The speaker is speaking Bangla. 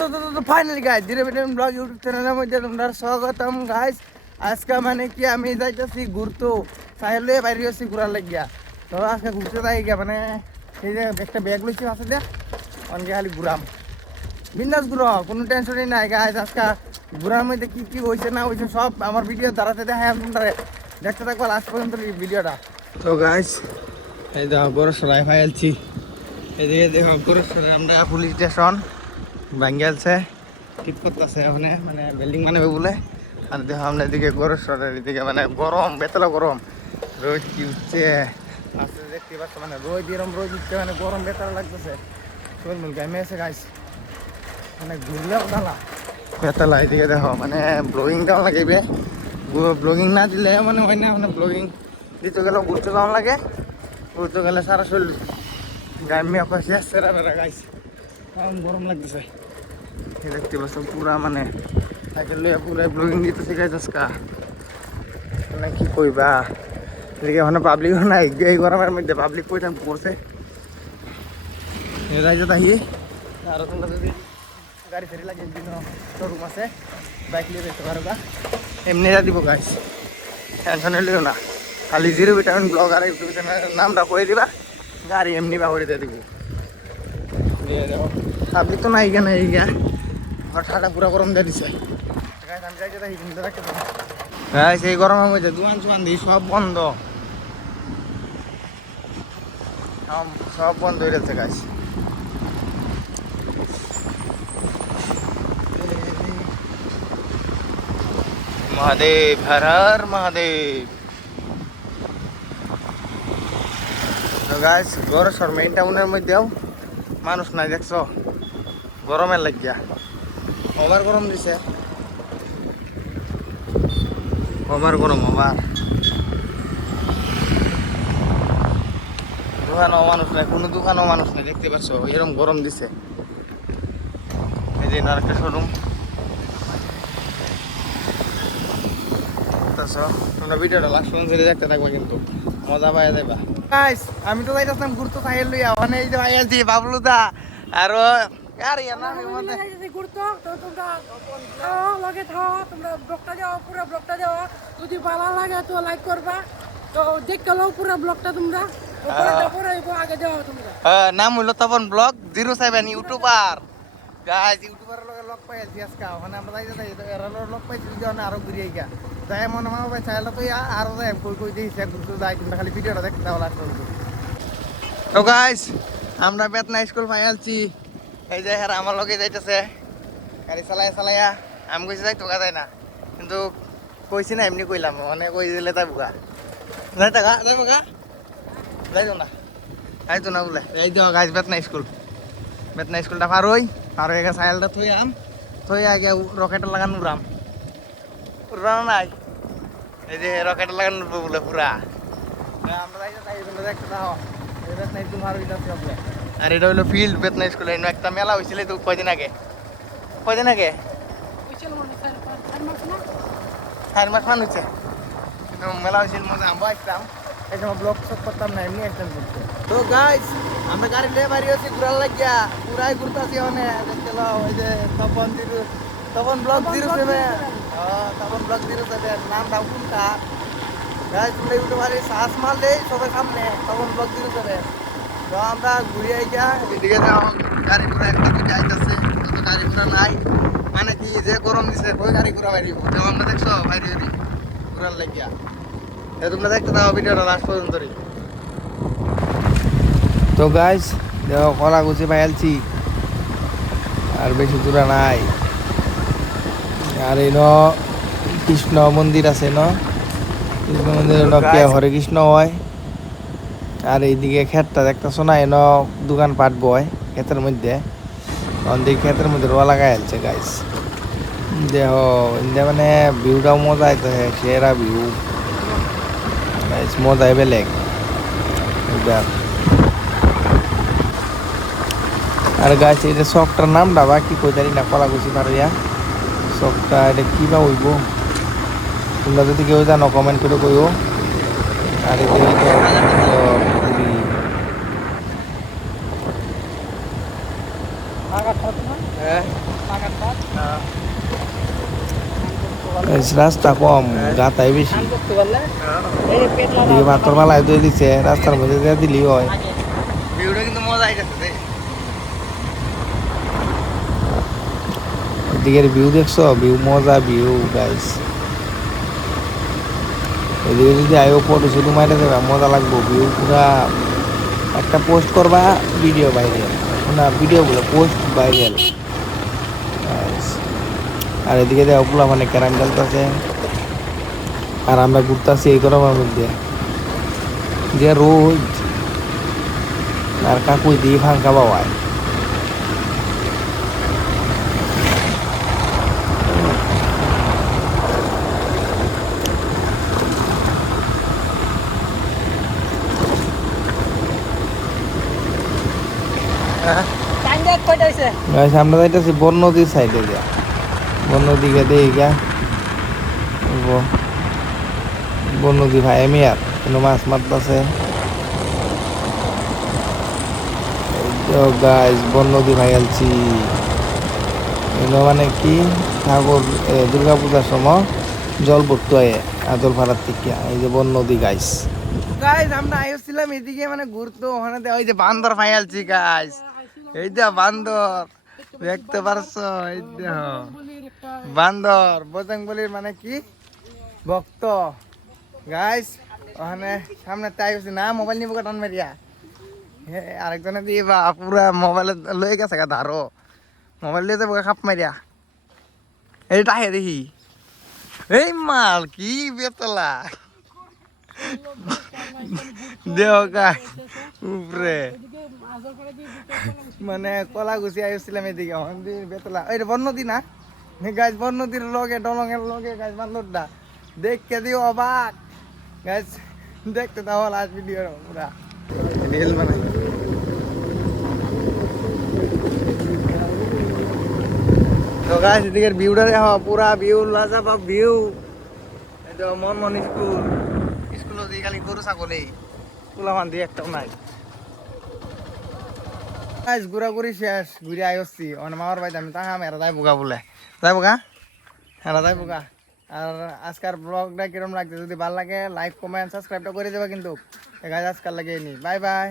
তো finally guys zero vitamin blog YouTube চ্যানেলের মধ্যে তোমরা স্বাগতম গাইস। আজকে মানে কি আমি যাইতেছি ঘুরতে সাহেলে বাইরে হচ্ছি ঘুরার লাগিয়া। তো আজকে ঘুরতে যাই গিয়া মানে এই যে একটা ব্যাগ লইছি আছে যে অনেকে খালি ঘুরাম বিন্দাস ঘুরো, কোনো টেনশনই নাই গাইস। আজকে ঘুরার মধ্যে কি কি হয়েছে না হয়েছে সব আমার ভিডিও দাঁড়াতে দেখা তোমরা দেখতে থাকবো লাস্ট পর্যন্ত ভিডিওটা। তো গাইস এই দেখো গরসরাই ফাইলছি, এদিকে দেখো গরসরাই আমরা পুলিশ স্টেশন ভাঙ্গিয়ালছে ঠিক করতেছে ওখানে মানে বিল্ডিং বানাবে বলে। আর দেখো আমরা এদিকে গরসরার এদিকে মানে গরম বেতলা গরম রোদ কি উঠছে আস্তে দেখতে পাচ্ছ মানে রোদ এরম রোদ উঠছে মানে গরম বেতলা লাগতেছে শরীর মিল গাইমে আছে গাইস মানে ঘুরলেও ডালা বেতলা। এদিকে দেখো মানে ব্লগিং দেওয়া লাগবে, ব্লগিং না দিলে মানে হয় না, মানে ব্লগিং দিতে গেলেও ঘুরতে যাওয়া লাগে, ঘুরতে গেলে সারা শরীর গাইমে শেষ সেরা বেড়া গাইস গরম লাগতেছে। দেখতে পাচ্ছ পুরা মানে সাইকেল লইয়া পুরা ব্লগিং দিতেছে গাইস আজকা মানে কি কইবা। এদিকে মানে পাবলিক নাই এই গরমের মধ্যে পাবলিক কইতাম পড়ছে গাইজ তাহি। আর তোমরা যদি গাড়ি ফেরি লাগে বিভিন্ন শোরুম আছে বাইক নিয়ে যেতে পারো গা, এমনি দিব গাইস টেনশন হইলেও না, খালি জিরো ভিটামিন ব্লগ আর ইউটিউব চ্যানেলের নামটা করে দিবা গাড়ি এমনি বাহরে দিয়ে দিব। পাবলিক তো নাই কেন এই গা ঠান্ডা পুরা গরম দিয়ে দিছে আমি যাই তাই রাখতে পারবো সেই গরমের মধ্যে দোকান চোকান দিই সব বন্ধ, সব বন্ধ হয়ে গেছে গাছ। মহাদেব হর হর মহাদেব। তো গাছ গরসর মেইন টাউনের মধ্যেও মানুষ নাই দেখছো গরমের লাগিয়া ওভার গরম দিছে, ওভার গরম ওভার। দোকানও মানুষ নাই, কোনো দোকানও মানুষ নাই দেখতে পাচ্ছ এরকম গরম দিছে। এই যে আরেকটা শোরুম তোমরা ভিডিওটা লাস্ট পর্যন্ত দেখতে থাকবা কিন্তু মজা পাইয়া যাইবা গাইস। আমি তো যাইতাম ঘুরতে সাইকেল লইয়া মানে এই যে আইয়াছি বাবলুদা আর আরে না মধ্যে ঘুরতো তো তোমরা লগে থাও, তোমরা ব্লগটা যাও পুরো ব্লগটা যাও, যদি ভালো লাগে তো লাইক করবা, তো দেখতে লও পুরো ব্লগটা তোমরা আগে যাও তোমরা। নাম হইলো তপন ব্লগ 07 ইউটিউবার গাইস, ইউটিউবারের লগে লগ পাইছি আজকে মানে আমরা যাইতে এরালোর লগ পাইছি যখন আরো ঘুরে আইগা তাই মনে মনে ভাই চাইলে তো আরো যাই কই কই দিয়েছি ঘুরতে যাই কিন্তু খালি ভিডিওটা দেখতে দাও লাস্ট পর্যন্ত। তো গাইস আমরা বেতনা স্কুল ফাইনালছি, এই যে হ্যাঁ আমার লগে যাইতেছে গাড়ি চালাইয়া আমি কইছি যাই তোকা যায় না কিন্তু কইছি না এমনি কইলাম মানে কই দিলে তাই বোকা যাই টাকা যাই বোকা যাইতো না যাইতো না বলে এই তো গাইস বেতনা স্কুলটা পার হয়ে গেছে সাইকেলটা থই আগে রকেট লাগানো উড়ানো নাই, এই যে রকেট লাগানো বলে পুরা আমরা দেখতে দাও বেতনা স্কুল পার হইতাছি বলে। আর এটা হলো ফিল্ড বেতনা স্কুলে একটা মেলা হয়েছিল তো কয়দিন আগে 4 মাস মান হচ্ছে মেলা হয়েছিল মনে আমরা আসতাম এই সময় ব্লগ সব করতাম না এমনি আসতাম ঘুরতে। তো গাইস আমরা গাড়ি নিয়ে বাড়ি হচ্ছি ঘুরার লাগিয়া পুরাই ঘুরতেছি মানে দেখতে পাও ওই যে তপন ব্লগ 07 নামটা কোনটা গাইস তোমরা ইউটিউবারে সার্চ মারলে সবার সামনে তপন ব্লগ 07। তো আমরা ঘুরে আইয়া এদিকে যাও গাড়ি ঘোড়া একটা দুইটা আইতাছে তো গাড়ি ঘোড়া নাই মানে কি যে গরম দিছে ওই গাড়ি ঘোড়া বাইরে তো আমরা দেখছো বাইরে ঘোরার লাগিয়া তোমরা দেখতে দাও ভিডিওটা লাস্ট পর্যন্ত। তো গাইস দেখো কলাকুচি পাইলছি আর বেশি দূরা নাই। আর এই কৃষ্ণ মন্দির আছে কৃষ্ণ মন্দির হরে কৃষ্ণ হয়। আর এইদিকে ক্ষেতটা দেখতেছো না এন দোকান পাট বয় ক্ষেতের মধ্যে ক্ষেতের মধ্যে রোয়া লাগাই আছে গাইস। দেহ ইন্দে মানে ভিউটাও মজা আইতেছে সেরা ভিউ গাইস, মজাই বেলেগ। আর গাইস এটা শখটার নামটা বা কি কই জানি না কলাকুচি পারিয়া শখটা এটা কি বা হইব তোমরা যদি কেউ জানো কমেন্ট করে কইও। আর হ্যাঁ রাস্তা কম গাতাই বেশি এদিকে পাথর মালায় দিয়ে দিচ্ছে রাস্তার মধ্যে দিয়ে দিলেই হয় ভিউটা কিন্তু মজা আইতেছে এদিকের ভিউ দেখছো ভিউ মজা ভিউ গাইস এদিকে যদি আয়ো ফটো শুধু মাইরে দেবে মজা লাগবো ভিউ পুরা একটা পোস্ট করবা ভিডিও ভাইরাল না ভিডিও বলে পোস্ট ভাইরাল আর এদিকে দেখো পোলা মানে ক্যারাম খেলতেছে আর আমরা ঘুরতেছি এই গরমের মধ্যে যে রোজ আর কাকুই দিয়ে ফাঁকা বাবায় আমরা যাইতেছি বন নদীর সাইডে গিয়া বন নদী গেতে গিয়া বন নদী ভাই আমি আর কোনো মাছ মারতেছে গাইস বন নদী ভাই আলছি মানে কি ঠাকুর দুর্গা পূজার সময় জল পড়তে হয় আদল ভাড়ার থেকে এই যে বন নদী গাইস গাইস আমরা আইছিলাম এদিকে মানে ঘুরতো ওখানে ওই যে বান্দর ভাই আলছি গাইস এই যে বান্দর দেখতে পারছো এই দেখো বান্দর বজরংবলীর মানে কি ভক্ত গাইস ওখানে সামনে তাই হচ্ছে না মোবাইল নিব টান মারিয়া আরেকজনে দিয়ে বা পুরা মোবাইলে লয়ে গেছে গা ধারো মোবাইল দিয়ে যাবো খাপ মারিয়া এইটা হে দেখি এই মাল কি বেতলা দেহ গাই উপরে মানে কলা গুছি আসছিলাম এদিকে বেতলা ওই বন নদী না গাছ বন নদীর লগে ডলঙের লগে গাছ বান্দরটা দেখতে দিও অবাক গাছ দেখতে দাও লাস্ট ভিডিও পুরা রিল বানাই তো গাছ এদিকের ভিউটা দেখো পুরা ভিউ লাজাবাব ভিউ এই তো মন স্কুল দিয়ে খালি গরু ছাগলেই পোলাপান দিয়ে একটাও নাই গাছ ঘোরাঘুরি শেষ ঘুরে আইসছি মানে মামার বাড়িতে আমি তাহা এরা যাই বোকা বলে যাই বোকা এরা যাই বোকা আর আজকার ব্লগটা কিরম লাগছে যদি ভালো লাগে লাইক কমেন্ট সাবস্ক্রাইবটা করে দেবা কিন্তু গাছ আজকাল লাগে নি বাই বাই